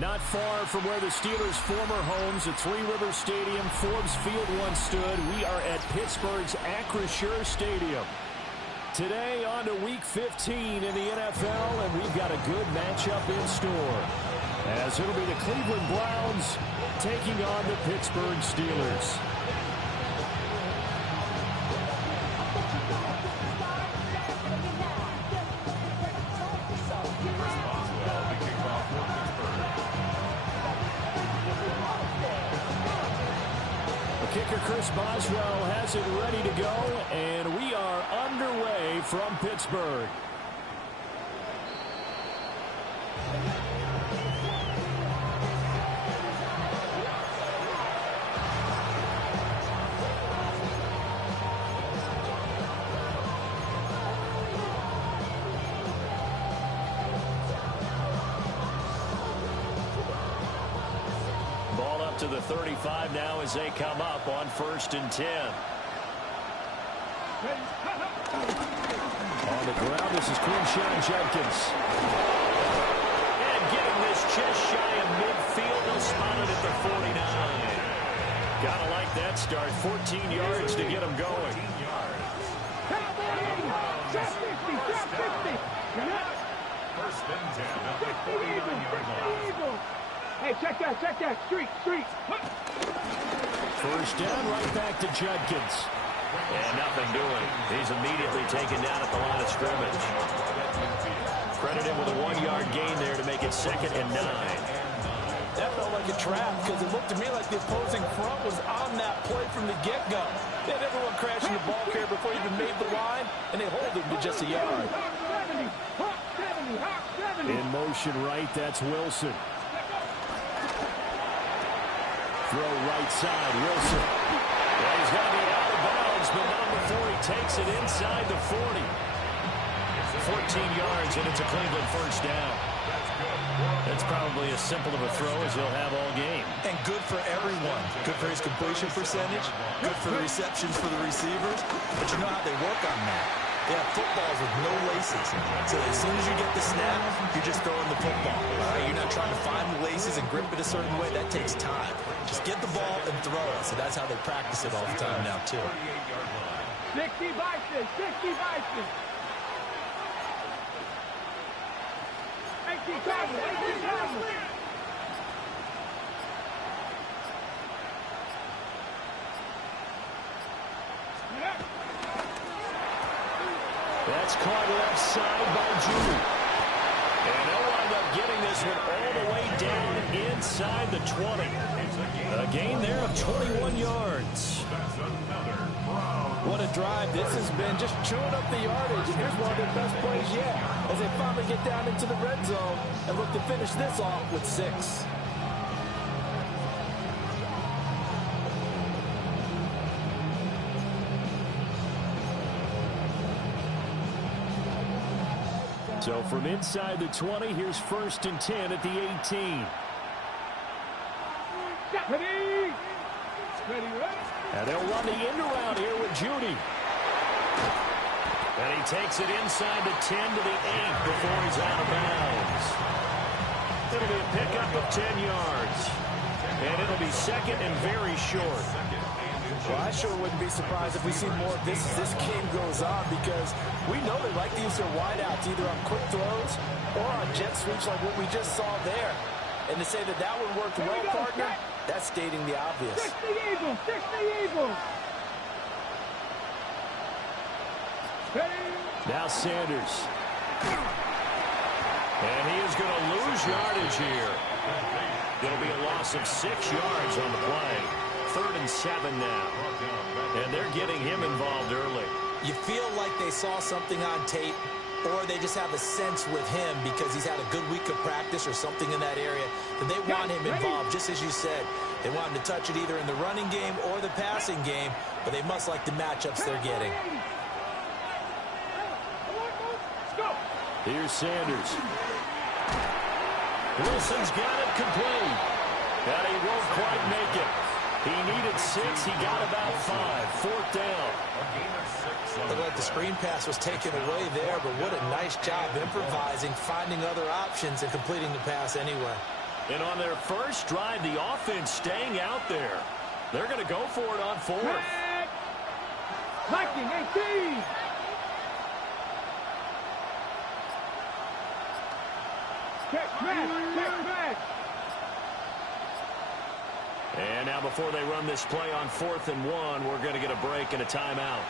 Not far from where the Steelers' former homes at Three Rivers Stadium, Forbes Field once stood, we are at Pittsburgh's Acrisure Stadium. Today on to Week 15 in the NFL, and we've got a good matchup in store, as it'll be the Cleveland Browns taking on the Pittsburgh Steelers. Kicker Chris Boswell has it ready to go, and we are underway from Pittsburgh. To the 35 now as they come up on 1st and 10. On the ground, this is Quinshon Judkins. And getting this just shy of midfield, they'll spot it at the 49. Gotta like that start. 14 yards to get him going. First and 10 at the 49-yard line. Hey, check that. Street. First down, right back to Judkins. And nothing doing. He's immediately taken down at the line of scrimmage. Credit him with a 1-yard gain there to make it 2nd and 9. That felt like a trap because it looked to me like the opposing front was on that play from the get-go. They had everyone crashing the ball carrier before he even made the line, and they hold him to just a yard. In motion right, that's Wilson. Throw right side, Wilson. Well, he's going to be out of bounds, but not before he takes it inside the 40. 14 yards, and it's a Cleveland first down. That's probably as simple of a throw as he'll have all game. And good for everyone. Good for his completion percentage. Good for the receptions for the receivers. But you know how they work on that. They have footballs with no laces. So as soon as you get the snap, you're just throwing the football. All right? You're not trying to find the laces and grip it a certain way. That takes time. Just get the ball and throw it. So that's how they practice it all the time now, too. 60 Bison. 18 Cardinals. That's caught left side by Judy. And they'll wind up getting this one all the way down inside the 20. A gain there of 21 yards. What a drive this has been, just chewing up the yardage. And here's one of their best plays yet, as they finally get down into the red zone and look to finish this off with 6. So from inside the 20, here's 1st and 10 at the 18. And they'll run the end around here with Judy. And he takes it inside the 10 to the 8 before he's out of bounds. It'll be a pickup of 10 yards. And it'll be 2nd and very short. Well, I sure wouldn't be surprised if we see more of this as this game goes on, because we know they like to use their wideouts either on quick throws or on jet sweeps like what we just saw there. And to say that that one worked well, partner, that's stating the obvious. 60 Eagles. Now Sanders. And he is going to lose yardage here. It'll be a loss of 6 yards on the play. 3rd and 7 now. And they're getting him involved early. You feel like they saw something on tape, or they just have a sense with him because he's had a good week of practice or something in that area, that they want him involved, just as you said. They want him to touch it either in the running game or the passing game, but they must like the matchups they're getting. Here's Sanders. Wilson's got it complete. And he won't quite make it. He needed 6. He got about 5. 4th down. Looked like the screen pass was taken away there, but what a nice job improvising, finding other options, and completing the pass anyway. And on their first drive, the offense staying out there. They're going to go for it on fourth. Viking 18. Check match. And now before they run this play on 4th and 1, we're going to get a break and a timeout.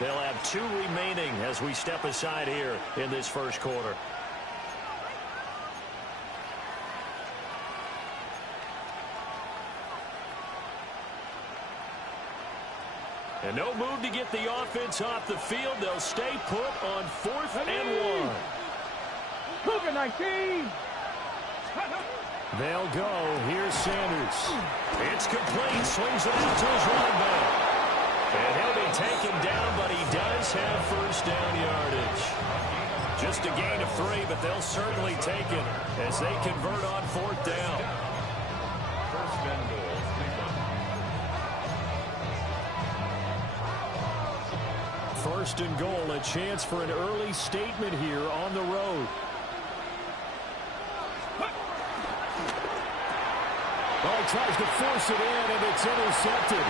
They'll have 2 remaining as we step aside here in this first quarter. And no move to get the offense off the field. They'll stay put on 4th and 1. Cougar 19. They'll go. Here's Sanders. It's complete. Swings it out to his running back. And he'll be taken down, but he does have first down yardage. Just a gain of 3, but they'll certainly take it as they convert on 4th down. First and goal. First and goal, a chance for an early statement here on the road. Oh, he tries to force it in, and it's intercepted.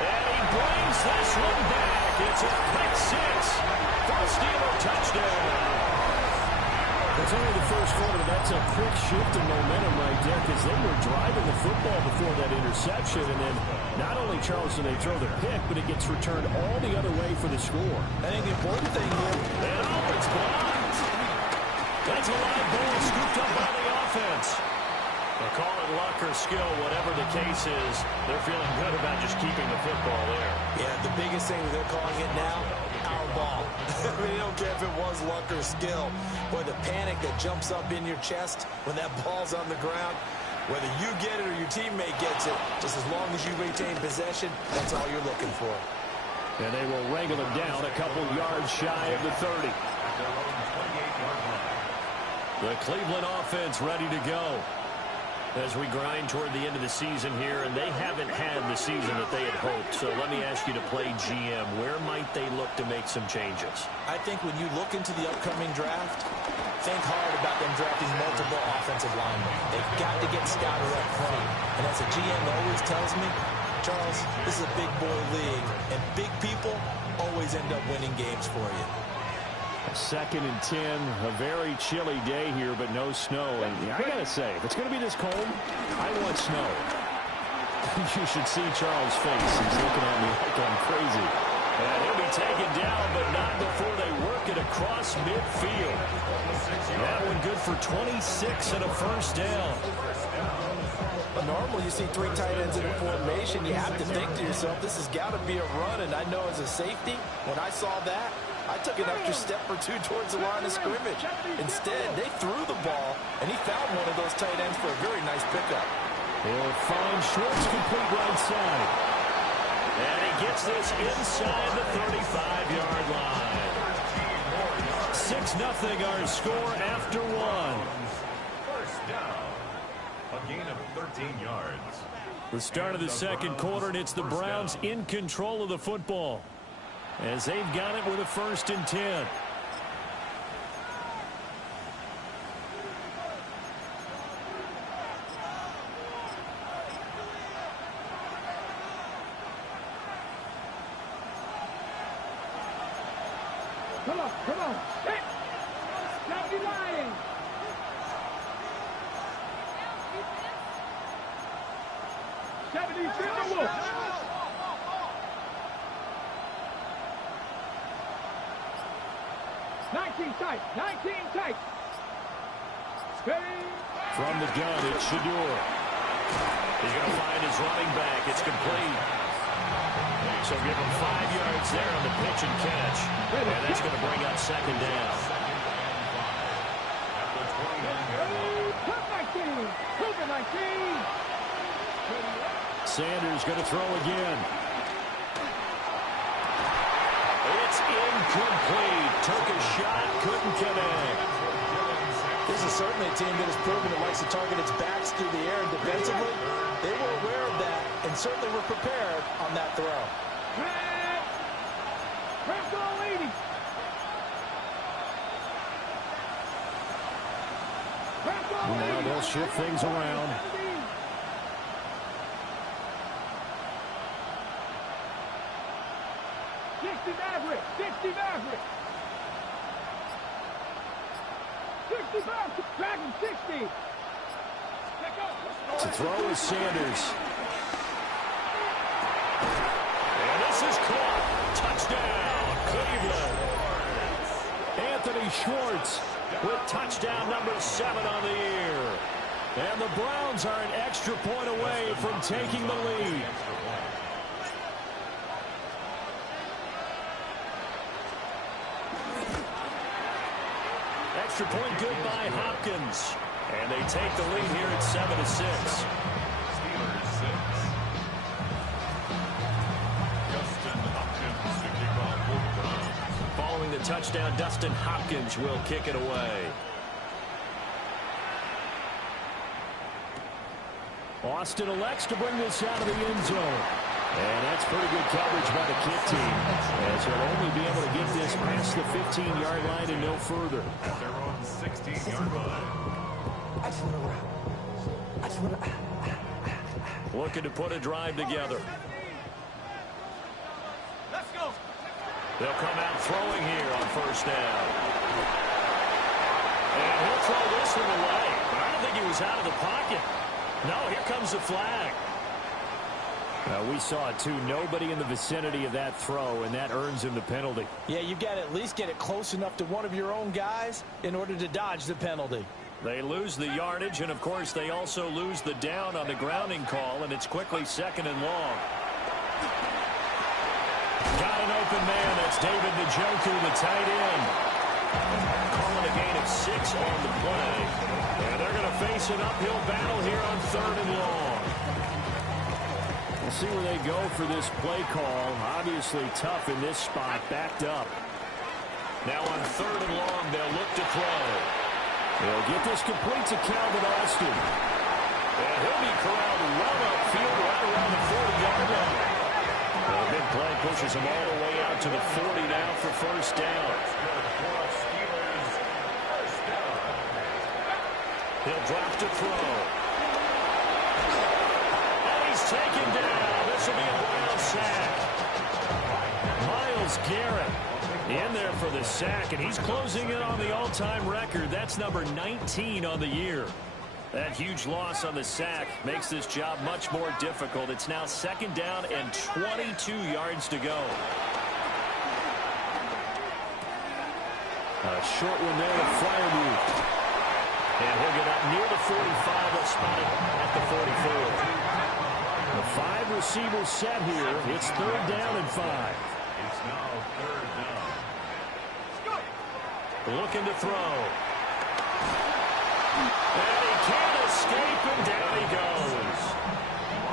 And he brings this one back. It's a pick 6 for a Steeler touchdown. It's only the first quarter, but that's a quick shift in momentum right there because they were driving the football before that interception. And then not only, Charles, do they throw the pick, but it gets returned all the other way for the score. I think the important thing here. And oh, it's blocked. That's a live ball scooped up by the offense. They'll call it luck or skill, whatever the case is. They're feeling good about just keeping the football there. Yeah, the biggest thing that they're calling it now, our ball. I mean, they don't care if it was luck or skill. Boy, the panic that jumps up in your chest when that ball's on the ground, whether you get it or your teammate gets it, just as long as you retain possession, that's all you're looking for. And they will wrangle him down a couple yards shy of the 30. The Cleveland offense ready to go as we grind toward the end of the season here, and they haven't had the season that they had hoped. So let me ask you to play GM. Where might they look to make some changes? I think when you look into the upcoming draft, think hard about them drafting multiple offensive linemen. They've got to get Stouter up front. And as a GM always tells me, Charles, this is a big boy league, and big people always end up winning games for you. 2nd and 10, a very chilly day here, but no snow. And I got to say, if it's going to be this cold, I want snow. You should see Charles' face. He's looking at me like I'm crazy. And he'll be taken down, but not before they work it across midfield. That one good for 26 and a first down. Normally you see 3 tight ends in a formation. You have to think to yourself, this has got to be a run. And I know as a safety, when I saw that, I took an extra step or 2 towards the line of scrimmage. Instead, they threw the ball, and he found one of those tight ends for a very nice pickup. He'll find Schwartz complete right side. And he gets this inside the 35-yard line. 6-0 our score after 1. First down. A gain of 13 yards. The start of the second quarter, and it's the Browns in control of the football as they've got it with a 1st and 10. Come on. Hit. Now be lying. tight. 19 tight. From the gun, it's Sheduer. He's going to find his running back. It's complete. So give him 5 yards there on the pitch and catch. And that's going to bring up second down. Sanders going to throw again. It's incomplete. Took a shot, couldn't connect. This is certainly a team that has proven it likes to target its backs through the air and defensively. They were aware of that and certainly were prepared on that throw. Goal 80. Now they'll shift things around. Maverick. 60 Maverick. 65. Dragon 60. To throw is Sanders. And this is caught. Touchdown, Cleveland. Anthony Schwartz with touchdown number 7 on the year. And the Browns are an extra point away from taking the lead. Extra point good by Hopkins. And they take the lead here at 7-6. Steelers 6. Dustin Hopkins to kick off for the Browns. Following the touchdown, Dustin Hopkins will kick it away. Austin elects to bring this out of the end zone. And that's pretty good coverage by the kick team, as he'll only be able to get this past the 15-yard line and no further. At their own 16-yard line. Looking to put a drive together. Let's go. They'll come out throwing here on first down. And he'll throw this one away. But I don't think he was out of the pocket. No, here comes the flag. We saw it, too. Nobody in the vicinity of that throw, and that earns him the penalty. Yeah, you've got to at least get it close enough to one of your own guys in order to dodge the penalty. They lose the yardage, and, of course, they also lose the down on the grounding call, and it's quickly 2nd and long. Got an open man. That's David Njoku, the tight end. Calling a gain of 6 on the play. And they're going to face an uphill battle here on 3rd and long. We'll see where they go for this play call. Obviously tough in this spot, backed up. Now on 3rd and long, they'll look to throw. They'll get this complete to Calvin Austin. And he'll be corralled well upfield right around the 40-yard line. The big play pushes him all the way out to the 40 now for first down. He'll drop to throw. And he's taken down. This will be a Brown sack. Myles Garrett in there for the sack, and he's closing in on the all-time record. That's number 19 on the year. That huge loss on the sack makes this job much more difficult. It's now 2nd down and 22 yards to go. A short one there to Freiermuth. And he'll get up near the 45. They'll spot it at the 44. The 5 receivers set here. It's 3rd down and 5. It's now 3rd down. Looking to throw. And he can't escape, and down he goes.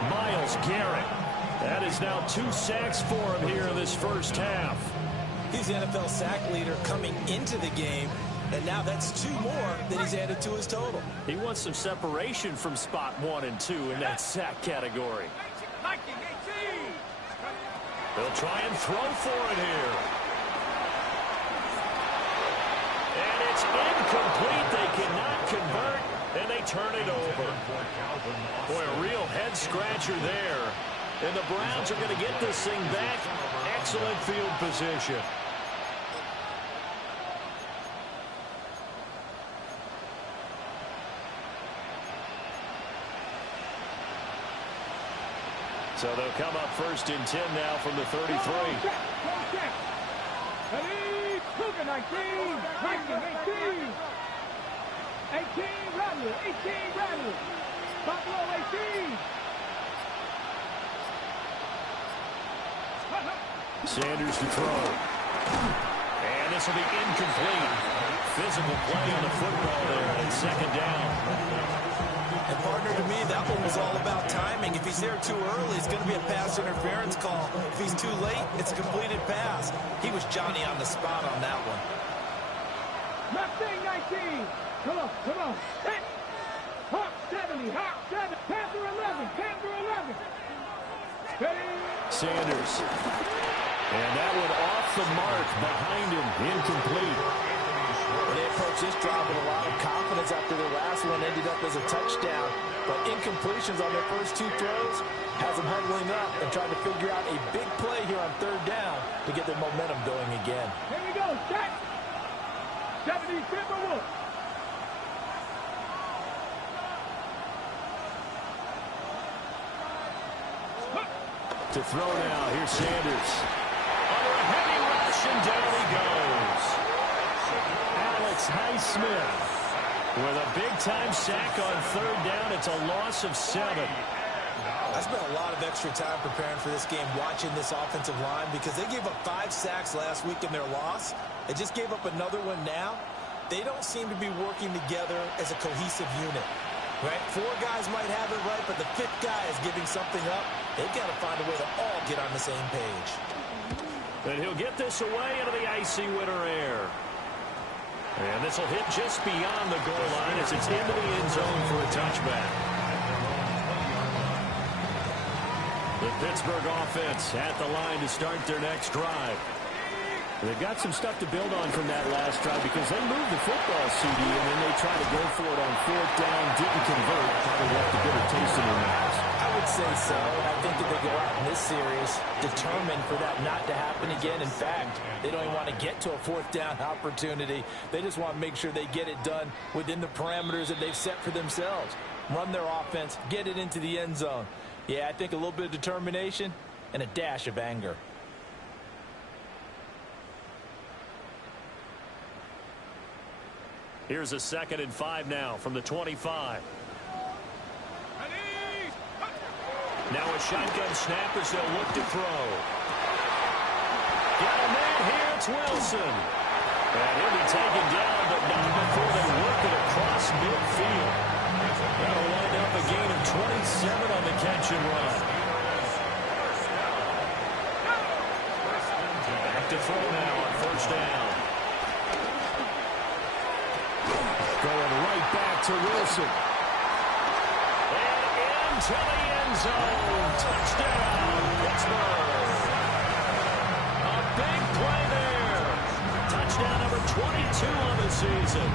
Myles Garrett. That is now 2 sacks for him here in this first half. He's the NFL sack leader coming into the game, and now that's 2 more that he's added to his total. He wants some separation from spot 1 and 2 in that sack category. They'll try and throw for it here. And it's incomplete. They cannot convert, and they turn it over. Boy, a real head-scratcher there. And the Browns are going to get this thing back. Excellent field position. So they'll come up 1st and 10 now from the 33. Ready, Cougar 19, 18. 18, Rattler, 18, Rattler. Buffalo 18. Sanders to throw. And this will be incomplete. Physical play on the football there and 2nd down. And partner, to me, that one was all about timing. If he's there too early, it's going to be a pass interference call. If he's too late, it's a completed pass. He was Johnny on the spot on that one. Mustang 19. Come on. Hit. Hawk 70, Hawk 7. Panther 11, Panther 11. Ready. Sanders. And that one off the mark behind him, incomplete. They approached this drive with a lot of confidence after their last one ended up as a touchdown. But incompletions on their first two throws has them huddling up and trying to figure out a big play here on third down to get their momentum going again. Here we go, set. 70, Timberwolves. To throw now, here's Sanders. Under a heavy rush, and down he goes. Alex Highsmith with a big-time sack on third down. It's a loss of 7. I spent a lot of extra time preparing for this game watching this offensive line because they gave up 5 sacks last week in their loss. They just gave up another one now. They don't seem to be working together as a cohesive unit. Right? 4 guys might have it right, but the 5th guy is giving something up. They've got to find a way to all get on the same page. And he'll get this away into the icy winter air. And this will hit just beyond the goal line as it's into the end zone for a touchback. The Pittsburgh offense at the line to start their next drive. They've got some stuff to build on from that last drive because they moved the football, CD, and then they tried to go for it on 4th down, didn't convert, probably left a bitter taste in their mouths. I would say so. I think that they go out in this series determined for that not to happen again. In fact, they don't even want to get to a 4th down opportunity. They just want to make sure they get it done within the parameters that they've set for themselves. Run their offense, get it into the end zone. Yeah, I think a little bit of determination and a dash of anger. Here's a 2nd and 5 now from the 25. Now a shotgun snap as they'll look to throw. Got a man here, it's Wilson. And he'll be taken down, but not before they work it across midfield. That'll wind up a gain of 27 on the catch and run. Back to throw now on 1st down. Going right back to Wilson. And into the end zone. Touchdown, Pittsburgh. A big play there. Touchdown number 22 on the season.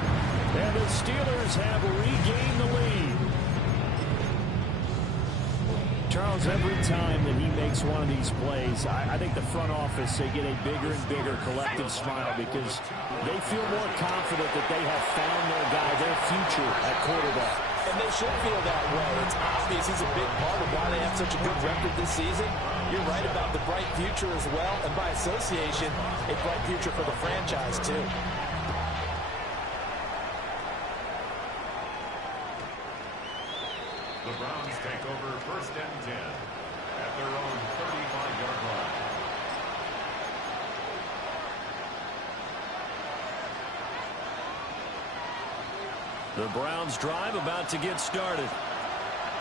And the Steelers have regained the lead. Charles, every time that he makes one of these plays, I think the front office, they get a bigger and bigger collective smile because they feel more confident that they have found their guy, their future at quarterback. And they should feel that way. It's obvious he's a big part of why they have such a good record this season. You're right about the bright future as well, and by association, a bright future for the franchise, too. The Browns take over 1st and 10 at their own 35-yard line. The Browns drive about to get started.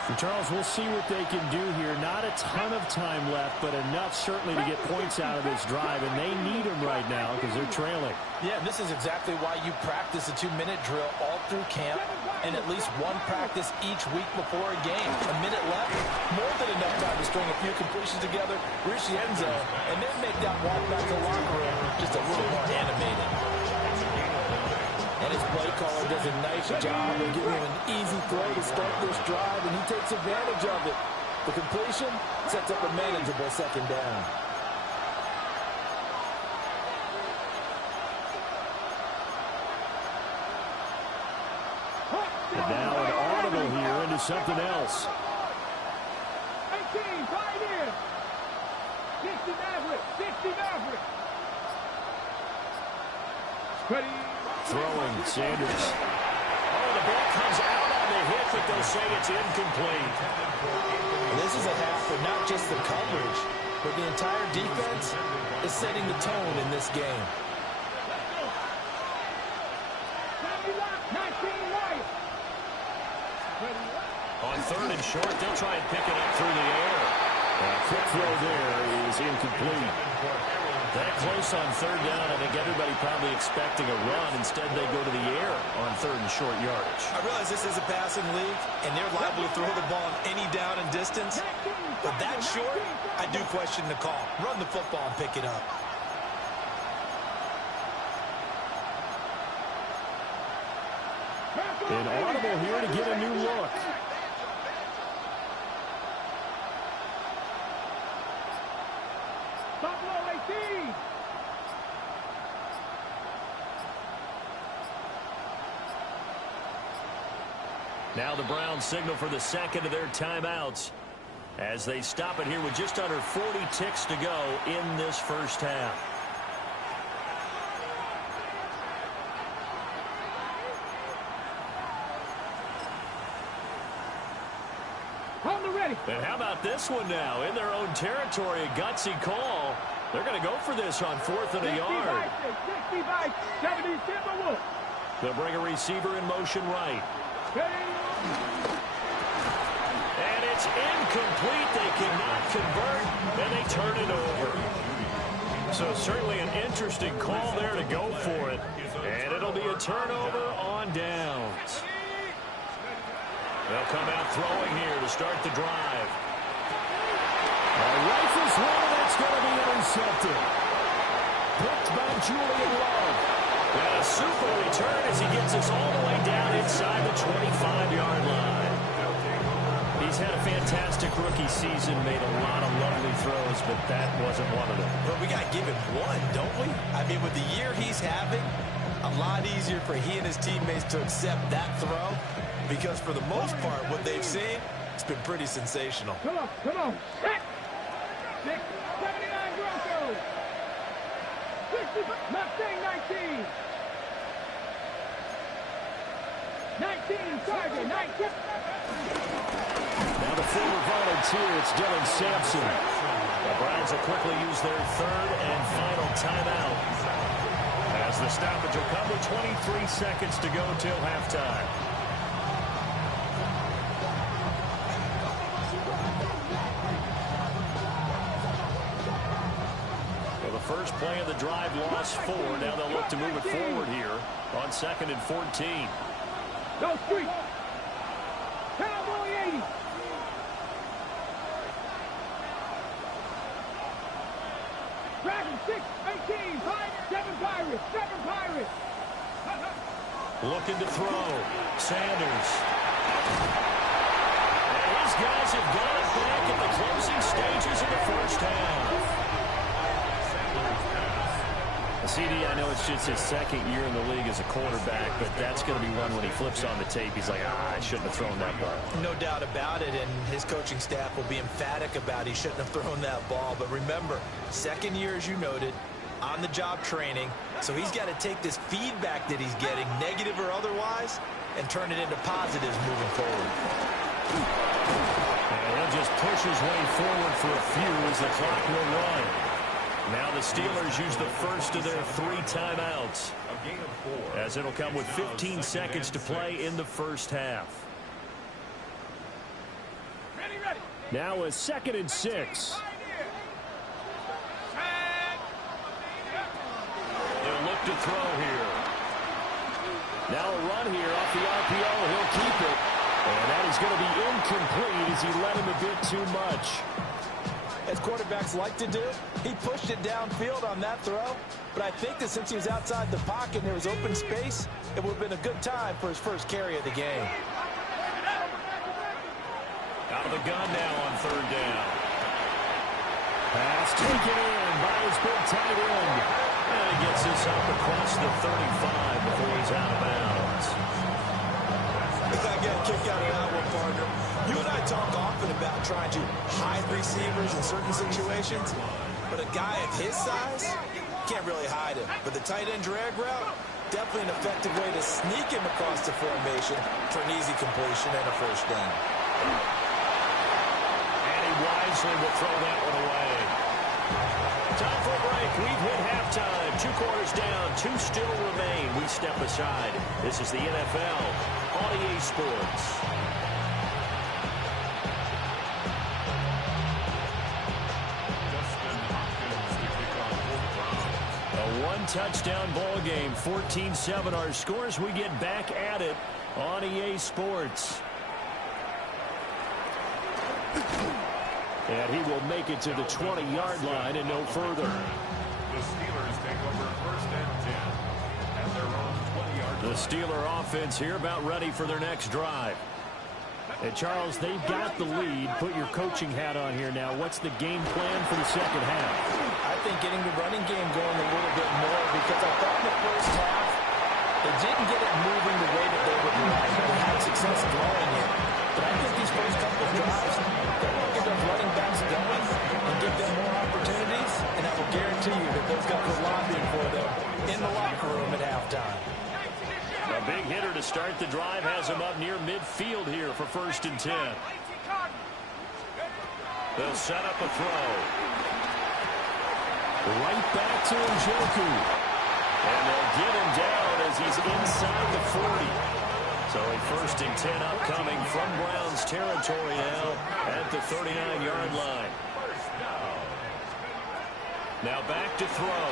And Charles, we'll see what they can do here. Not a ton of time left, but enough certainly to get points out of this drive, and they need them right now because they're trailing. Yeah, this is exactly why you practice a 2-minute drill all through camp and at least one practice each week before a game. A minute left, more than enough time to string a few completions together, reach the end zone, and then make that walk back to the locker room just a little more animated. And his play caller does a nice job of giving him an easy throw to start this drive, and he takes advantage of it. The completion sets up a manageable 2nd down. And now an audible here into something else. 18, Pioneer. 60 Maverick, 60 Maverick. Ready. Throwing, Sanders. Oh, the ball comes out on the hit, but they'll say it's incomplete. This is a half where not just the coverage, but the entire defense is setting the tone in this game. On 3rd and short, they'll try and pick it up through the air. A quick throw there is incomplete. That close on third down. I think everybody probably expecting a run. Instead, they go to the air on third and short yardage. I realize this is a passing league, and they're liable to throw the ball on any down and distance. But that short, I do question the call. Run the football and pick it up. An audible here to get a new look. Now the Browns signal for the second of their timeouts as they stop it here with just under 40 ticks to go in this first half. On the ready. And how about this one now? In their own territory, a gutsy call. They're going to go for this on 4th and a yard. 65, 70, Timberwolves. They'll bring a receiver in motion right. And it's incomplete. They cannot convert, and they turn it over. So certainly an interesting call there to go for it. And it'll be a turnover on downs. They'll come out throwing here to start the drive. Rifles one, that's going to be intercepted. Picked by Julian Love. And a super return as he gets us all the way down inside the 25-yard line. He's had a fantastic rookie season, made a lot of lovely throws, but that wasn't one of them. But we got to give him one, don't we? I mean, with the year he's having, a lot easier for he and his teammates to accept that throw, because for the most part, what they've seen, it's been pretty sensational. Come on, come on. Set. 6, 79 Broncos. 60, Mustang 19. 19, Tiger, 19. Now the former volunteer, it's Dylan Sampson. The Browns will quickly use their third and final timeout, as the stoppage will come with 23 seconds to go till halftime. Well, the first play of the drive lost 4. Now they'll look to move it forward here on 2nd and 14. Go street. Cowboy 80. Dragon 6, 18, 7 Pirates, 7 Pirates. Looking to throw. Sanders. And his guys have got it back at the closing stages of the first half. CD, I know it's just his second year in the league as a quarterback, but that's going to be one when he flips on the tape. He's like, I shouldn't have thrown that ball. No doubt about it, and his coaching staff will be emphatic about he shouldn't have thrown that ball. But remember, second year, as you noted, on-the-job training, so he's got to take this feedback that he's getting, negative or otherwise, and turn it into positives moving forward. And he'll just push his way forward for a few as the clock will run. Now the Steelers use the first of their 3 timeouts, as it'll come with 15 seconds to play in the first half. Now a 2nd and 6. They'll look to throw here. Now a run here off the RPO. He'll keep it. And that is going to be incomplete as he let him a bit too much. As quarterbacks like to do, he pushed it downfield on that throw. But I think that since he was outside the pocket and there was open space, it would have been a good time for his first carry of the game. Out of the gun now on 3rd down. Pass taken in by his big tight end. And he gets this up across the 35 before he's out of bounds. I got a kick out of that one, partner. You and I talk often about trying to hide receivers in certain situations, but a guy of his size can't really hide him. But the tight end drag route, definitely an effective way to sneak him across the formation for an easy completion and a first down. And he wisely will throw that one away. Time for a break. We've hit halftime. 2 quarters down. 2 still remain. We step aside. This is the NFL on EA Sports. 9-touchdown ball game. 14-7 our scores. We get back at it on EA Sports. And he will make it to the 20-yard line and no further. The Steelers take over 1st and 10 at their own 20-yard line. The Steeler offense here about ready for their next drive. And Charles, they've got the lead. Put your coaching hat on here now. What's the game plan for the second half? I think getting the running game going a little bit more, because I thought in the first half they didn't get it moving the way that they would like. They had success throwing it. But I think these first couple of drives, they want to get those running backs going and give them more opportunities, and I will guarantee you that those guys are lobbying for them in the locker room at halftime. A big hitter to start the drive has him up near midfield here for 1st and 10. They'll set up a throw. Right back to Njoku. And they'll get him down as he's inside the 40. So a 1st and 10 upcoming from Browns territory now at the 39-yard line. Now back to throw.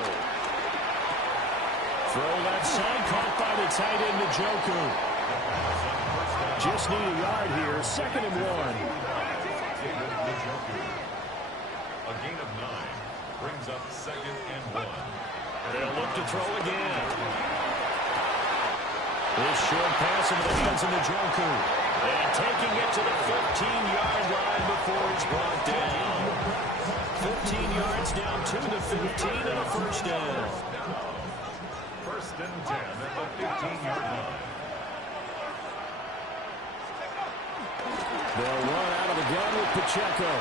Throw left side, caught by the tight end, Njoku. Just need a yard here, 2nd and 1. A gain of 9 brings up 2nd and 1. They'll look to throw again. This short pass into the hands of Njoku. And taking it to the 15-yard line before it's brought down. 15 yards down to the 15 and a 1st down. 1st and 10 at the 15-yard line. They'll run out of the gun with Pacheco.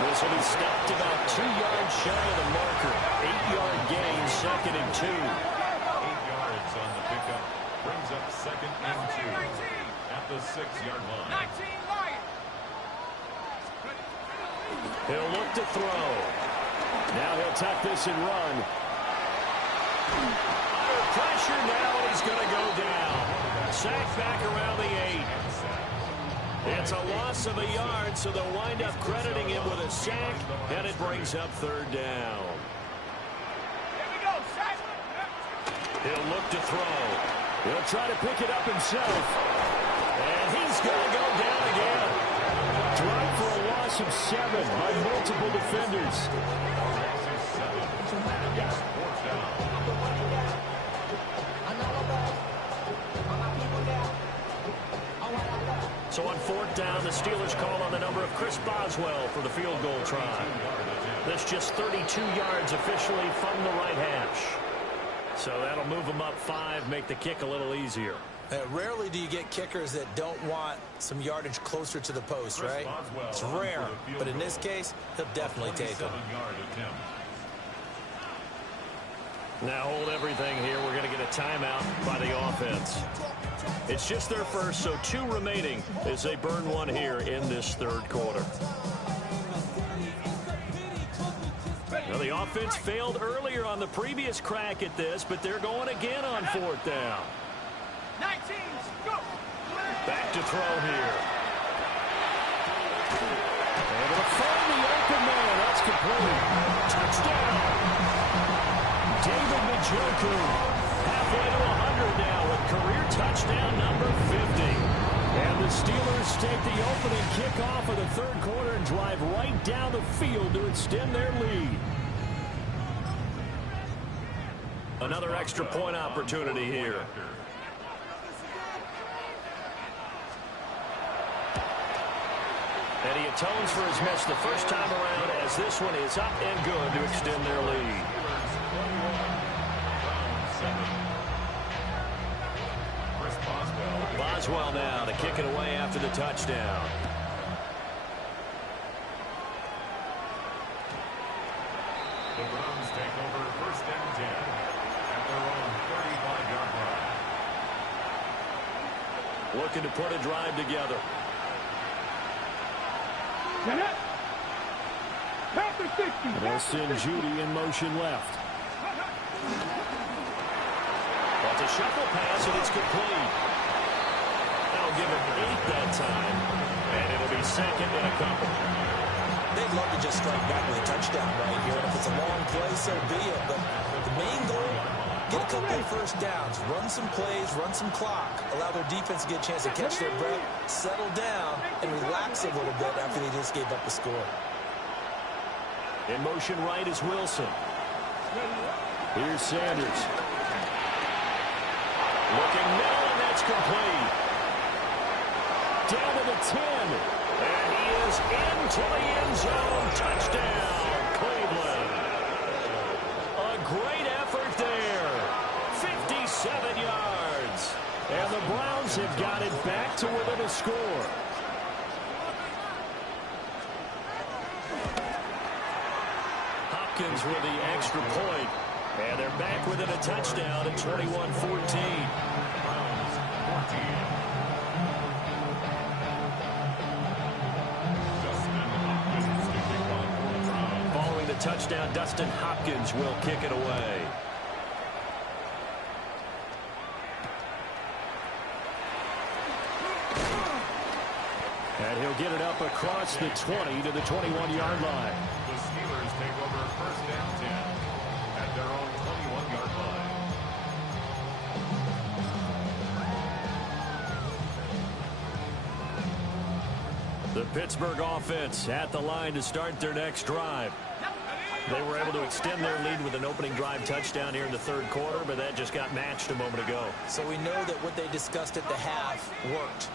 This will be stopped about 2 yards shy of the marker. 8-yard gain, 2nd and 2. 8 yards on the pickup brings up 2nd and 2 at the 6-yard line. He'll look to throw. Now he'll tuck this and run. Under pressure now, and he's going to go down. Sacked back around the 8. It's a loss of a yard, so they'll wind up crediting him with a sack, and it brings up 3rd down. He'll look to throw. He'll try to pick it up himself. And he's going to go down again. Drive for a loss of 7 by multiple defenders. So on 4th down, the Steelers call on the number of Chris Boswell for the field goal try. That's just 32 yards officially from the right hash. So that'll move them up 5, make the kick a little easier. Rarely do you get kickers that don't want some yardage closer to the post, right? It's rare, but in this case, he'll definitely take them. Now hold everything here. We're going to get a timeout by the offense. It's just their first, so 2 remaining as they burn 1 here in this 3rd quarter. Now the offense failed earlier on the previous crack at this, but they're going again on 4th down. 19, go! Back to throw here. Able to find the open man. That's complete. Touchdown. David Njoku. Halfway to 100 now with career touchdown number 50. And the Steelers take the opening kickoff of the 3rd quarter and drive right down the field to extend their lead. Another extra point opportunity here. And he atones for his miss the first time around as this one is up and good to extend their lead. Boswell now to kick it away after the touchdown. The Browns take over 1st and 10 at their own 35-yard line. Looking to put a drive together. They'll send Judy in motion left. That's a shuffle pass, and it's complete. That'll give him 8 that time, and it'll be 2nd and a couple. They'd love to just strike back with a touchdown right here. And if it's a long play, so be it. But Main goal, get a couple of first downs, run some plays, run some clock, allow their defense to get a chance to catch their breath, settle down, and relax a little bit after they just gave up the score. In motion right is Wilson. Here's Sanders. Looking middle, and that's complete. Down to the 10. And he is into the end zone. Touchdown, Cleveland. A great effort there. 57 yards. And the Browns have got it back to within a score. Hopkins with the extra point. And they're back within a touchdown at 21-14. Following the touchdown, Dustin Hopkins will kick it away. And he'll get it up across the 20 to the 21-yard line. The Steelers take over first down 10 at their own 21-yard line. The Pittsburgh offense at the line to start their next drive. They were able to extend their lead with an opening drive touchdown here in the third quarter, but that just got matched a moment ago. So we know that what they discussed at the half worked.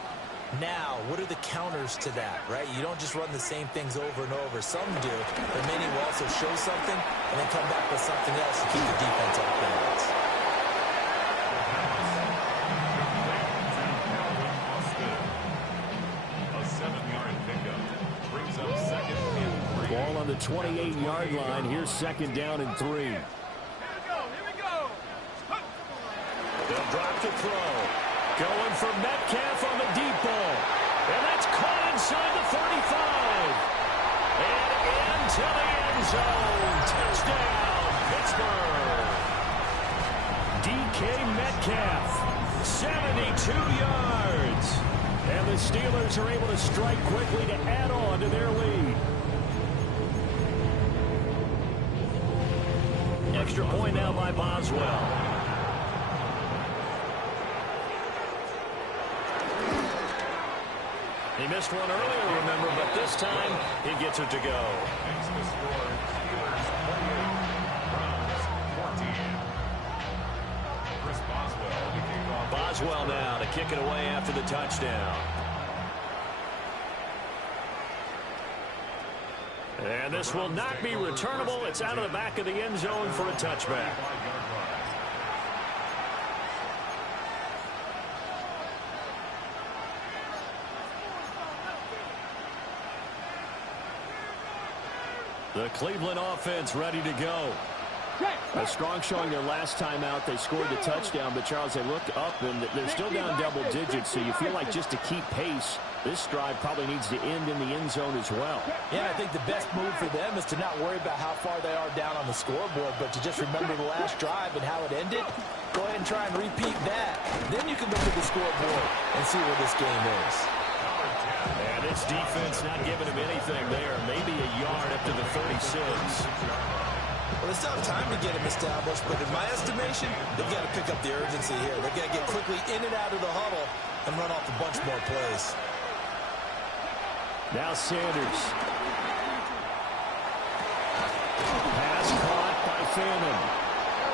Now, what are the counters to that, right? You don't just run the same things over and over. Some do, but many will also show something and then come back with something else to keep the defense off balance. A 7-yard pickup brings up second and 3. Ball on the 28-yard line. Here's second down and 3. Here we go. They'll drop to throw. Going for Metcalf on the deep ball. And that's caught inside the 35. And into the end zone. Touchdown, Pittsburgh. DK Metcalf, 72 yards. And the Steelers are able to strike quickly to add on to their lead. Extra point now by Boswell. He missed one earlier, remember, but this time he gets it to go. Makes the score Steelers 28, Browns 14. Chris Boswell to kick off. Boswell now to kick it away after the touchdown. And this will not be returnable. It's out of the back of the end zone for a touchback. The Cleveland offense ready to go. A strong showing their last time out. They scored the touchdown, but Charles, they looked up and they're still down double digits, so you feel like just to keep pace, this drive probably needs to end in the end zone as well. Yeah, I think the best move for them is to not worry about how far they are down on the scoreboard, but to just remember the last drive and how it ended. Go ahead and try and repeat that. Then you can look at the scoreboard and see where this game is. And this defense not giving him anything there. Maybe a yard up to the 36. Well, they still have time to get him established, but in my estimation, they've got to pick up the urgency here. They've got to get quickly in and out of the huddle and run off a bunch more plays. Now Sanders. Pass caught by Fannin.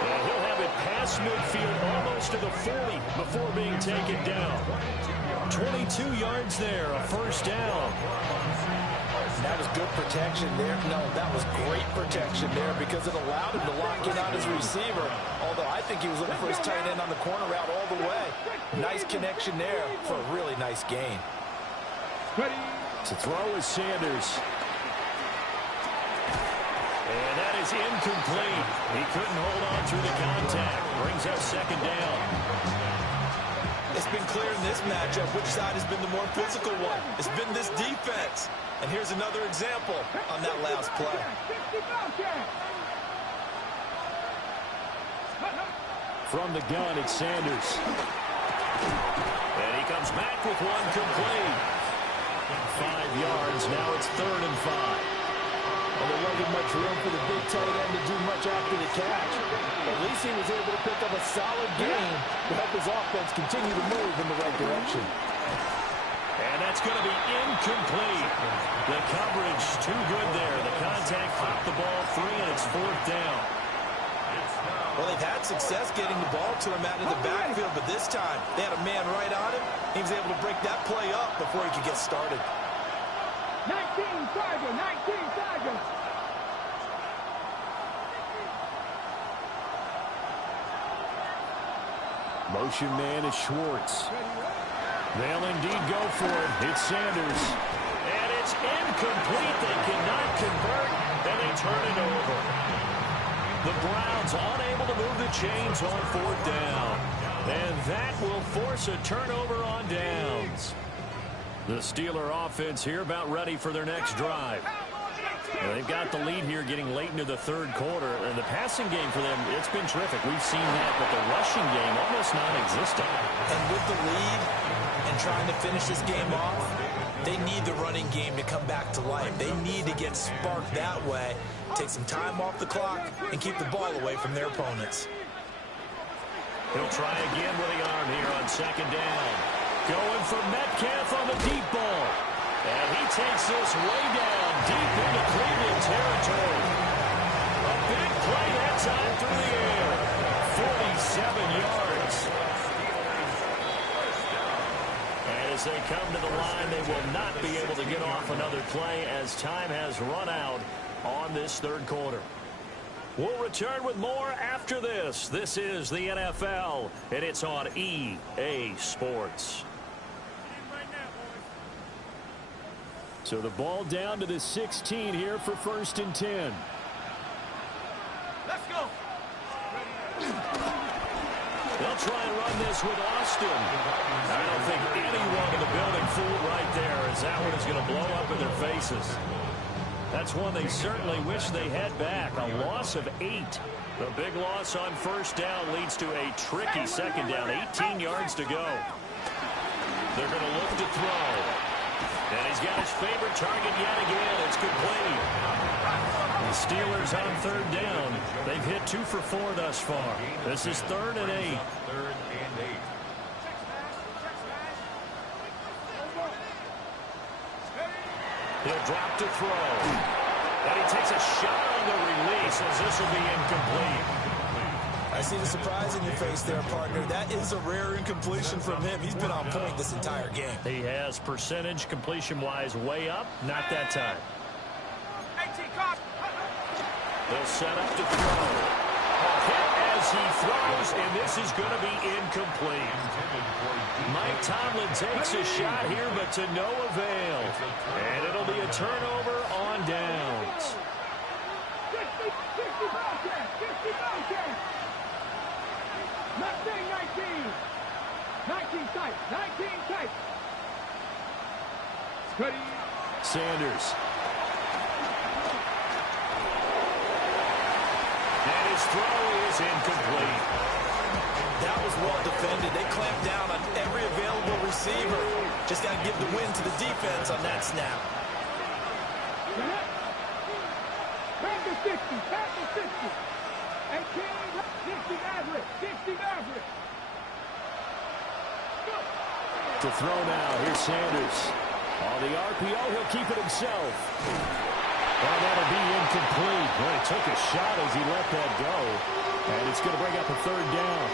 And he'll have it past midfield almost to the 40 before being taken down. 22 yards there, a first down. That was good protection there. No, that was great protection there because it allowed him to lock in on his receiver. Although I think he was looking for his tight end on the corner route all the way. Nice connection there for a really nice gain. To throw is Sanders. And that is incomplete. He couldn't hold on through the contact. Brings up second down. It's been clear in this matchup which side has been the more physical one. It's been this defense. And here's another example on that last play. From the gun, it's Sanders. And he comes back with one complete. 5 yards. Now it's 3rd and 5. Well, there wasn't much room for the big tight end to do much after the catch. At least he was able to pick up a solid gain to help his offense continue to move in the right direction. And that's going to be incomplete. The coverage too good there. The contact popped the ball free, and it's 4th down. Well, they've had success getting the ball to him out of the backfield, but this time they had a man right on him. He was able to break that play up before he could get started. 19 Tiger, 19 Tiger. Motion man is Schwartz. They'll indeed go for it. It's Sanders. And it's incomplete. They cannot convert, and they turn it over. The Browns unable to move the chains on 4th down. And that will force a turnover on downs. The Steeler offense here about ready for their next drive. They've got the lead here getting late into the 3rd quarter. And the passing game for them, it's been terrific. We've seen that, but the rushing game almost non-existent. And with the lead and trying to finish this game off, they need the running game to come back to life. They need to get sparked that way, take some time off the clock, and keep the ball away from their opponents. He'll try again with the arm here on 2nd down. Going for Metcalf on the deep ball. And he takes this way down deep into Cleveland territory. A big play that time through the air. 47 yards. And as they come to the line, they will not be able to get off another play as time has run out on this 3rd quarter. We'll return with more after this. This is the NFL, and it's on EA Sports. So the ball down to the 16 here for 1st and 10. Let's go. They'll try and run this with Austin. I don't think anyone in the building fooled right there, as that one is going to blow up in their faces. That's one they certainly wish they had back. A loss of 8. The big loss on 1st down leads to a tricky 2nd down. 18 yards to go. They're going to look to throw. And he's got his favorite target yet again. It's complete. The Steelers on 3rd down. They've hit 2 for 4 thus far. This is 3rd and 8. 3rd and 8. He'll drop to throw. And he takes a shot on the release as this will be incomplete. I see the surprise in your face there, partner. That is a rare incompletion from him. He's been on point this entire game. He has percentage completion-wise way up. Not that time. They'll set up to throw. A hit as he throws, and this is going to be incomplete. Mike Tomlin takes a shot here, but to no avail. And it'll be a turnover on downs. 60 Mustang 19. 19 tight. 19 tight. Ready. Sanders. And his throw is incomplete. That was well defended. They clamped down on every available receiver. Just got to give the win to the defense on that snap. Back to 60. Back to 60. 18. 60 Maverick. 60 Maverick. To throw now. Here's Sanders. On the RPO, he'll keep it himself. And that'll be incomplete. Well, he took a shot as he let that go. And it's going to bring up a 3rd down.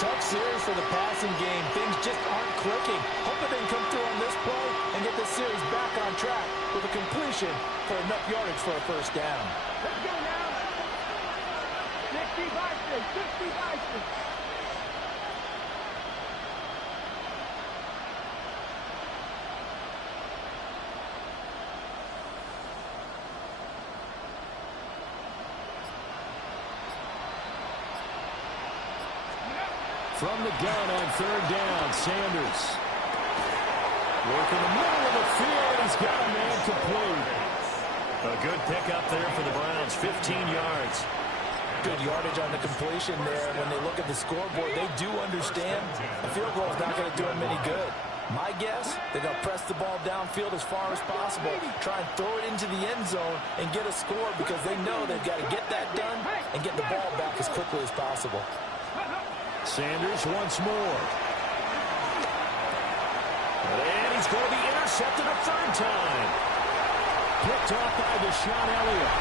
Tough series for the passing game. Things just aren't clicking. Hoping they can come through on this play and get the series back on track with a completion for enough yardage for a 1st down. Let's go now. 60 Bison. 60 Bison. From the gun on 3rd down, Sanders. Working the middle of the field. He's got a man complete. A good pickup there for the Browns. 15 yards. Good yardage on the completion there. When they look at the scoreboard, they do understand a field goal is not going to do them any good. My guess, they're going to press the ball downfield as far as possible, try and throw it into the end zone and get a score because they know they've got to get that done and get the ball back as quickly as possible. Sanders once more. And he's going to be intercepted a third time. Picked off by Deshaun Elliott.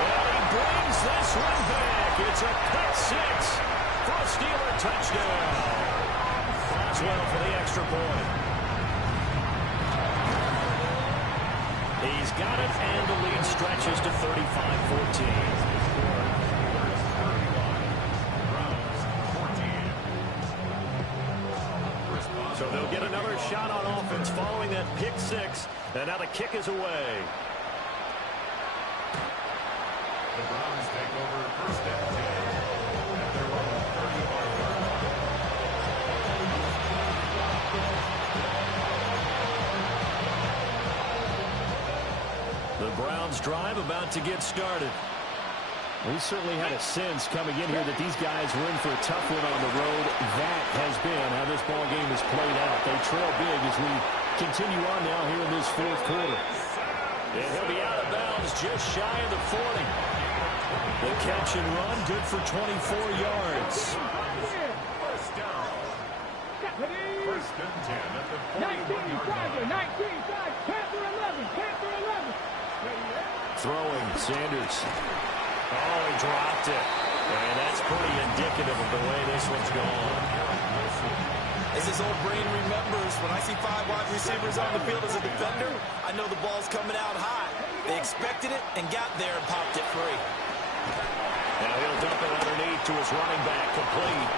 And he brings this one back. It's a pick six for a Steeler touchdown. Boswell for the extra point. He's got it, and the lead stretches to 35-14. So they'll get another shot on offense following that pick six, and now the kick is away. The Browns take over first and 10 at their own 35-yard line. The Browns drive about to get started. We certainly had a sense coming in here that these guys were in for a tough one on the road. That has been how this ball game has played out. They trail big as we continue on now here in this fourth quarter. And he'll be out of bounds just shy of the 40. The catch and run, good for 24 yards. First down. First and 10 at the 41-yard line. 19, Panther 11, Panther 11. Throwing, Sanders. Oh, he dropped it. And that's pretty indicative of the way this one's gone. As his old brain remembers, when I see 5 wide receivers on the field as a defender, I know the ball's coming out high. They expected it and got there and popped it free. Now he'll dump it underneath to his running back, complete.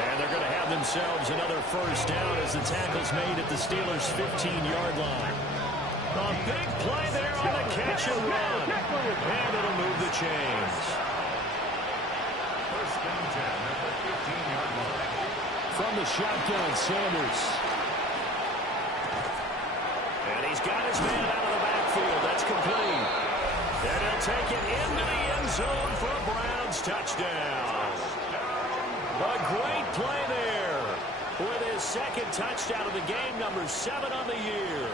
And they're going to have themselves another first down as the tackle's made at the Steelers' 15-yard line. A big play there on the catch and run. And it'll move the chains. First and 10 at the 15-yard line. From the shotgun, Sanders. And he's got his man out of the backfield. That's complete. And he'll take it into the end zone for a Browns touchdown. A great play there with his second touchdown of the game, number 7 on the year.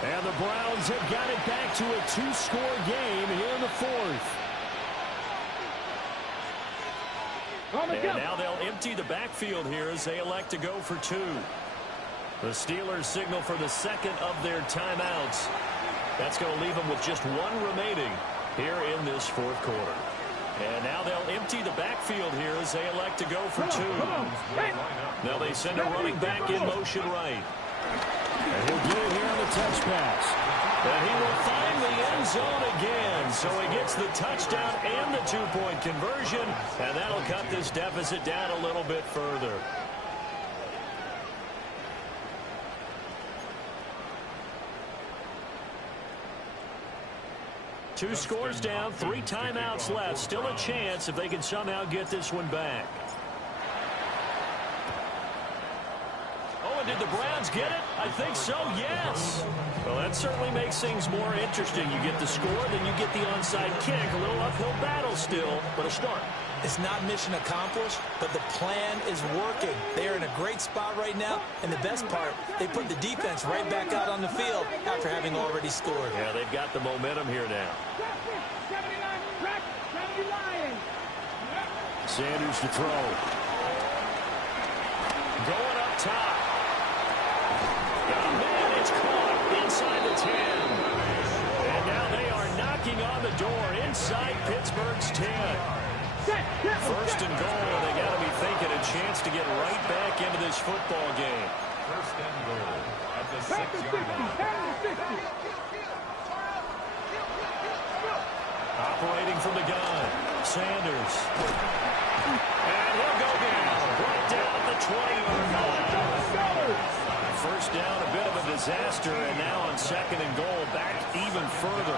And the Browns have got it back to a 2-score game here in the fourth. And now they'll empty the backfield here as they elect to go for 2. The Steelers signal for the second of their timeouts. That's going to leave them with just 1 remaining here in this fourth quarter. And now they'll empty the backfield here as they elect to go for 2. Now they send a running back in motion right. And he'll get it here on the touch pass. And he will find the end zone again. So he gets the touchdown and the 2-point conversion. And that'll cut this deficit down a little bit further. Two scores down, 3 timeouts left. Still a chance if they can somehow get this one back. Oh, and did the Browns get it? I think so, yes. Well, that certainly makes things more interesting. You get the score, then you get the onside kick. A little uphill battle still, but a start. It's not mission accomplished, but the plan is working. They are in a great spot right now, and the best part, they put the defense right back out on the field after having already scored. Yeah, they've got the momentum here now. Sanders to throw. Going up top. Oh, man, it's caught inside the 10. And now they are knocking on the door inside Pittsburgh's 10. First and goal, and they got to be thinking a chance to get right back into this football game. First and goal at the 6-yard line. Operating from the gun, Sanders. And he'll go down, right down at the 20-yard line. First down, a bit of a disaster, and now on second and goal, back even further.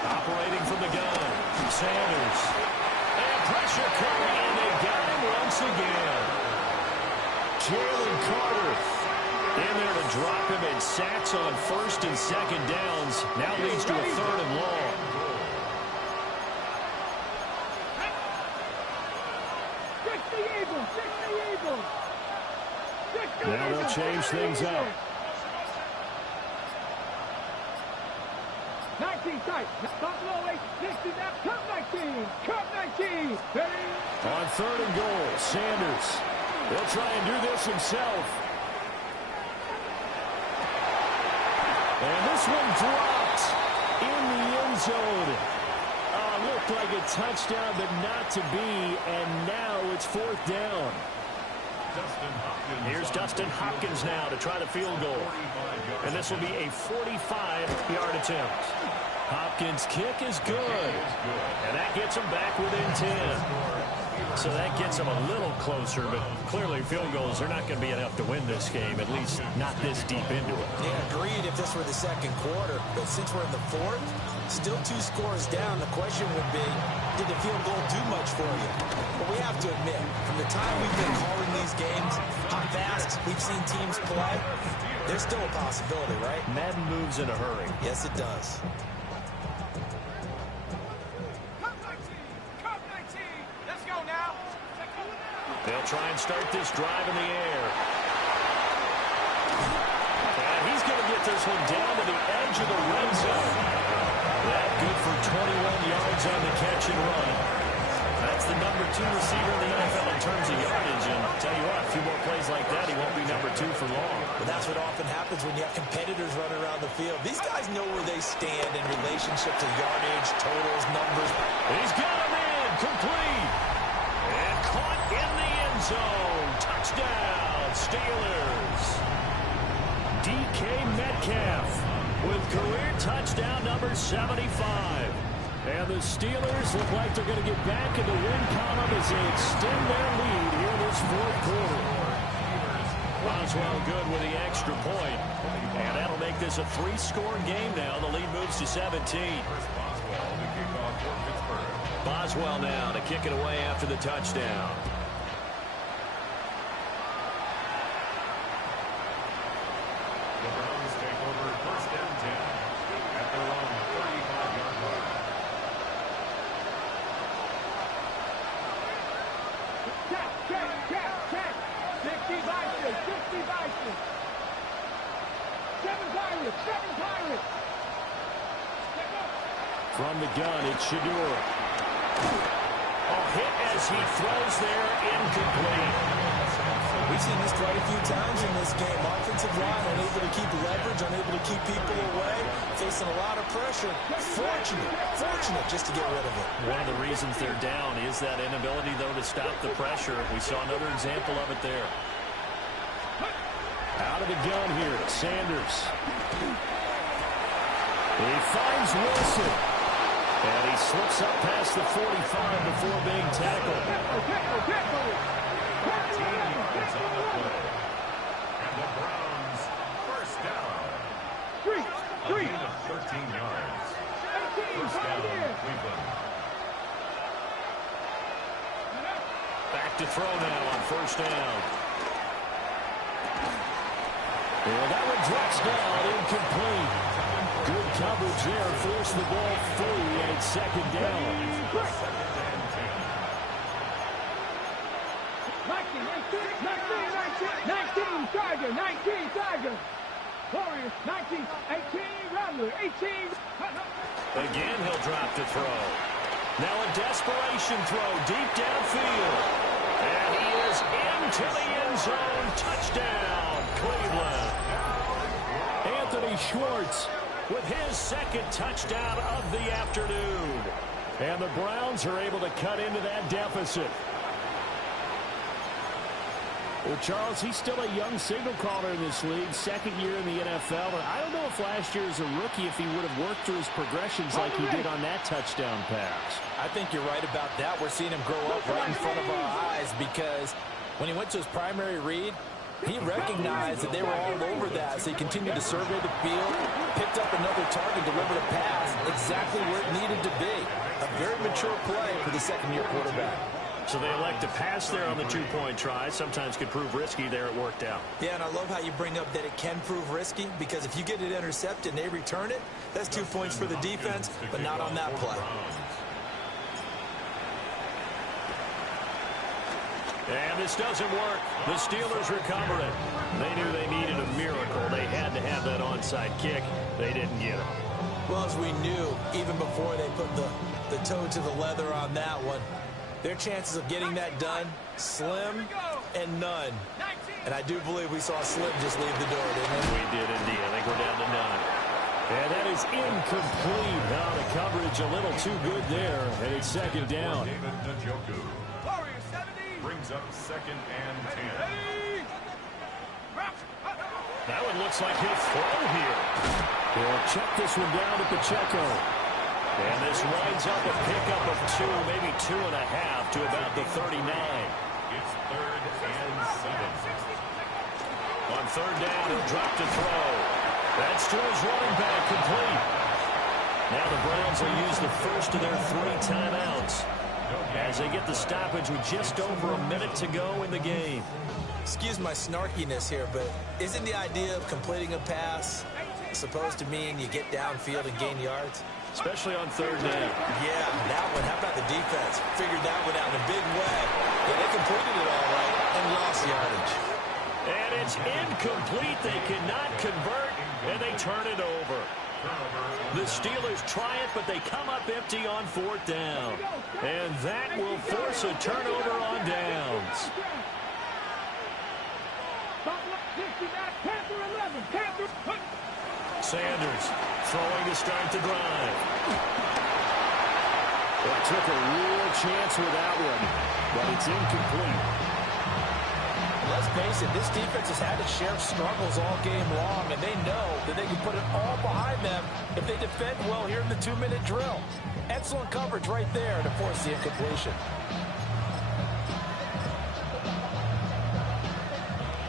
Operating from the gun, Sanders. And pressure coming, and they got him once again. Jalen Carter in there to drop him, and sacks on first and second downs. Now leads to a 3rd and long. Now they'll change things up. 19 tight. Buffalo 8, 60 now. Cup 19. Cup 19. Ready? On 3rd and goal, Sanders. He'll try and do this himself. And this one dropped in the end zone. Looked like a touchdown, but not to be. And now it's 4th down. Here's Dustin Hopkins now to try the field goal. And this will be a 45-yard attempt. Hopkins' kick is good. And that gets him back within 10. So that gets him a little closer, but clearly field goals are not going to be enough to win this game, at least not this deep into it. Yeah, agreed if this were the 2nd quarter. But since we're in the 4th, still 2 scores down, the question would be, did the field goal do much for you? But we have to admit, from the time we've been calling these games, how fast we've seen teams play, there's still a possibility, right? Madden moves in a hurry. Yes, it does. They'll try and start this drive in the air. And he's going to get this one down to the edge of the red zone. That good for 21 yards on the catch and run. That's the number 2 receiver in the NFL in terms of yardage. And tell you what, a few more plays like that, he won't be number 2 for long. But that's what often happens when you have competitors running around the field. These guys know where they stand in relationship to yardage, totals, numbers. He's got him in, complete. And caught in the end zone. Touchdown, Steelers. DK Metcalf with career touchdown number 75. And the Steelers look like they're going to get back in the win column as they extend their lead here in this 4th quarter. Boswell good with the extra point. And that'll make this a 3-score game now. The lead moves to 17. Boswell now to kick it away after the touchdown. The Browns take over 1st and 10 at their own 35-yard line. Check. 60 Vikings. 60 Vikings. 7 Pirates. From the gun, it's Sheduer. A hit as he throws there, incomplete. We've seen this quite a few times in this game. Offensive line unable to keep leverage, unable to keep people away, facing a lot of pressure. Fortunate just to get rid of it. One of the reasons they're down is that inability, though, to stop the pressure. We saw another example of it there. Out of the gun here, Sanders. He finds Wilson. And he slips up past the 45 before being tackled. Is on the play. And the Browns, 1st down. A gain of 13 yards. 1st down, Cleveland. Back to throw now on 1st down. And that one drops down, incomplete. Good coverage there, forced the ball free, and it's 2nd down. 19 Tiger. Warriors, 19, 18, Rambler, 18. Again, he'll drop to throw. Now a desperation throw deep downfield. And he is into the end zone. Touchdown, Cleveland. Anthony Schwartz with his 2nd touchdown of the afternoon. And the Browns are able to cut into that deficit. Well, Charles, he's still a young signal caller in this league, 2nd year in the NFL. But I don't know if last year as a rookie, if he would have worked through his progressions like he did on that touchdown pass. I think you're right about that. We're seeing him grow up right in front of our eyes because when he went to his primary read, he recognized that they were all over that, so he continued to survey the field, picked up another target, delivered a pass exactly where it needed to be. A very mature play for the 2nd-year quarterback. So they elect to pass there on the 2-point try. Sometimes could prove risky. There it worked out. Yeah, and I love how you bring up that it can prove risky because if you get it intercepted and they return it, that's 2 points for the defense, but not on that play. And this doesn't work. The Steelers recover it. They knew they needed a miracle. They had to have that onside kick. They didn't get it. Well, as we knew, even before they put the toe to the leather on that one, their chances of getting that done, slim and none. And I do believe we saw Slim just leave the door, didn't we? We did indeed. I think we're down to none. And that is incomplete. Now the coverage a little too good there. And it's second down. David Njoku brings up 2nd and 10. That one looks like he'll throw here. He'll check this one down to Pacheco. And this winds up a pickup of 2, maybe 2.5 to about the 39. It's 3rd and 7. On 3rd down, he'll drop to throw. That's to his running back, complete. Now the Browns will use the first of their 3 timeouts as they get the stoppage with just over a minute to go in the game. Excuse my snarkiness here, but isn't the idea of completing a pass supposed to mean you get downfield and gain yards? Especially on 3rd down. Yeah, that one. How about the defense? Figured that one out in a big way. Yeah, they completed it all right and lost yardage. And it's incomplete. They cannot convert, and they turn it over. The Steelers try it, but they come up empty on 4th down. And that will force a turnover on downs. Sanders throwing to start the drive. Well, took a real chance with that one, but it's incomplete. Let's face it, this defense has had its share of struggles all game long, and they know that they can put it all behind them if they defend well here in the 2-minute drill. Excellent coverage right there to force the incompletion.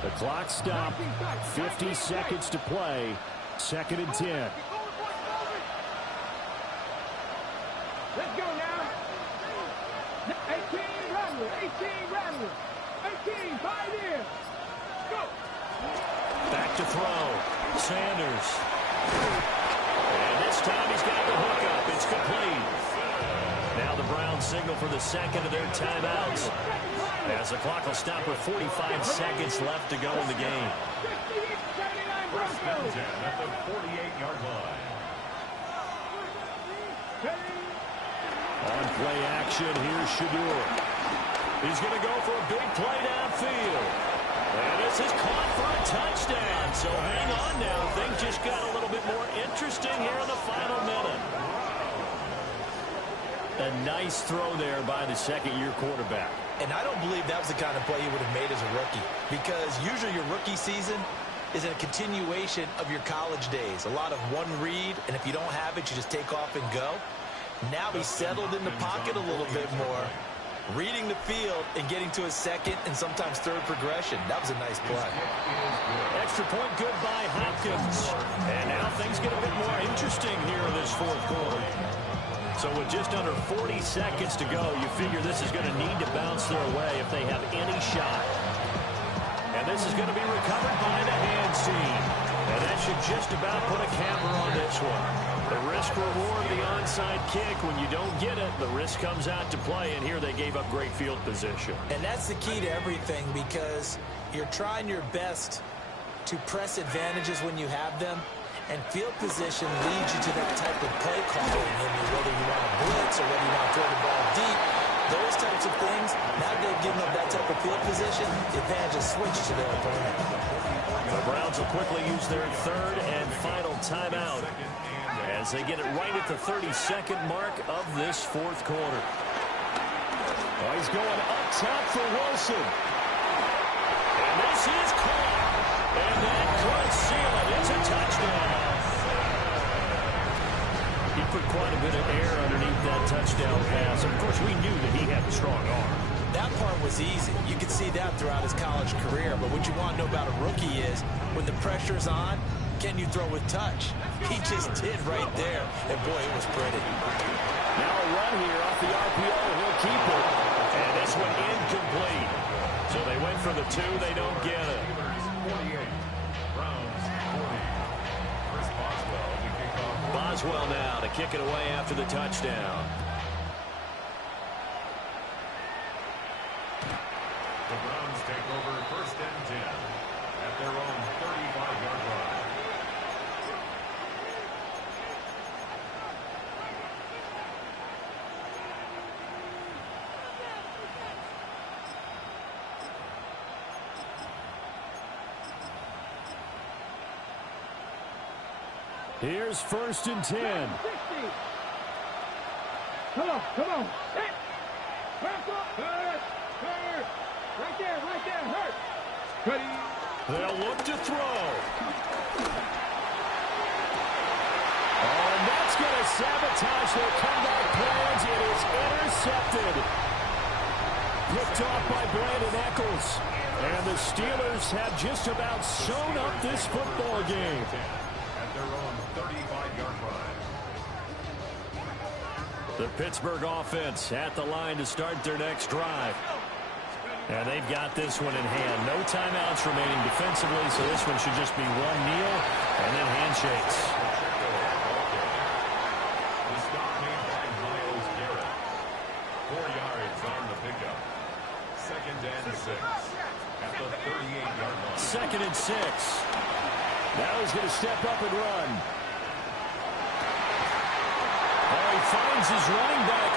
The clock stopped. 50 seconds to play. 2nd and 10. Let's go now. 18 Rattler. 18 Pioneer. Go. Back to throw. Sanders. And this time he's got the hookup. It's complete. Now the Browns signal for the 2nd of their timeouts, as the clock will stop with 45 seconds left to go in the game. 1st and 10 at the 48-yard line. On play action, here's Sheduer. He's going to go for a big play downfield. And this is caught for a touchdown. So hang on now. Things just got a little bit more interesting here in the final minute. A nice throw there by the 2nd-year quarterback. And I don't believe that was the kind of play he would have made as a rookie, because usually your rookie season is a continuation of your college days. A lot of one read, and if you don't have it, you just take off and go. Now he's settled in the pocket a little bit more, reading the field and getting to his 2nd and sometimes 3rd progression. That was a nice play. Extra point good by Hopkins. And now things get a bit more interesting here in this 4th quarter. So with just under 40 seconds to go, you figure this is going to need to bounce their way if they have any shot. And this is going to be recovered by the hands team. And that should just about put a camera on this one. The risk-reward, the onside kick. When you don't get it, the risk comes out to play. And here they gave up great field position. And that's the key to everything, because you're trying your best to press advantages when you have them. And field position leads you to that type of play calling, whether you want to blitz or whether you want to throw the ball deep. Those types of things, now they've given up that type of field position, the advantage is switched to their opponent. The Browns will quickly use their 3rd and final timeout as they get it right at the 32nd mark of this 4th quarter. Oh, he's going up top for Wilson. And this is caught. And that could seal it. It's a touchdown. He put quite a bit of air underneath that touchdown pass. Of course, we knew that he had a strong arm. That part was easy. You could see that throughout his college career. But what you want to know about a rookie is, when the pressure's on, can you throw with touch? He just did right there. And, boy, it was pretty. Now a run here off the RPO. He'll keep it. And this one incomplete. So they went for the 2. They don't get it. 48. Browns 40. Chris Boswell to kick off. Boswell now to kick it away after the touchdown. The Here's 1st and 10. 60. Come on, come on. Hit. Hurt. Right there, hurt. Ready. They'll look to throw. Oh, and that's going to sabotage their comeback plans. It is intercepted. Picked off by Brandon Eccles. And the Steelers have just about sewn up this football game. At their own 35-yard line. The Pittsburgh offense at the line to start their next drive. And they've got this one in hand. No timeouts remaining defensively, so this one should just be one kneel and then handshakes. The stop made by Myles Garrett. 4 yards on the pickup. 2nd and 6 at the 38-yard line. 2nd and 6. Now he's going to step up and run. Oh, he finds his running back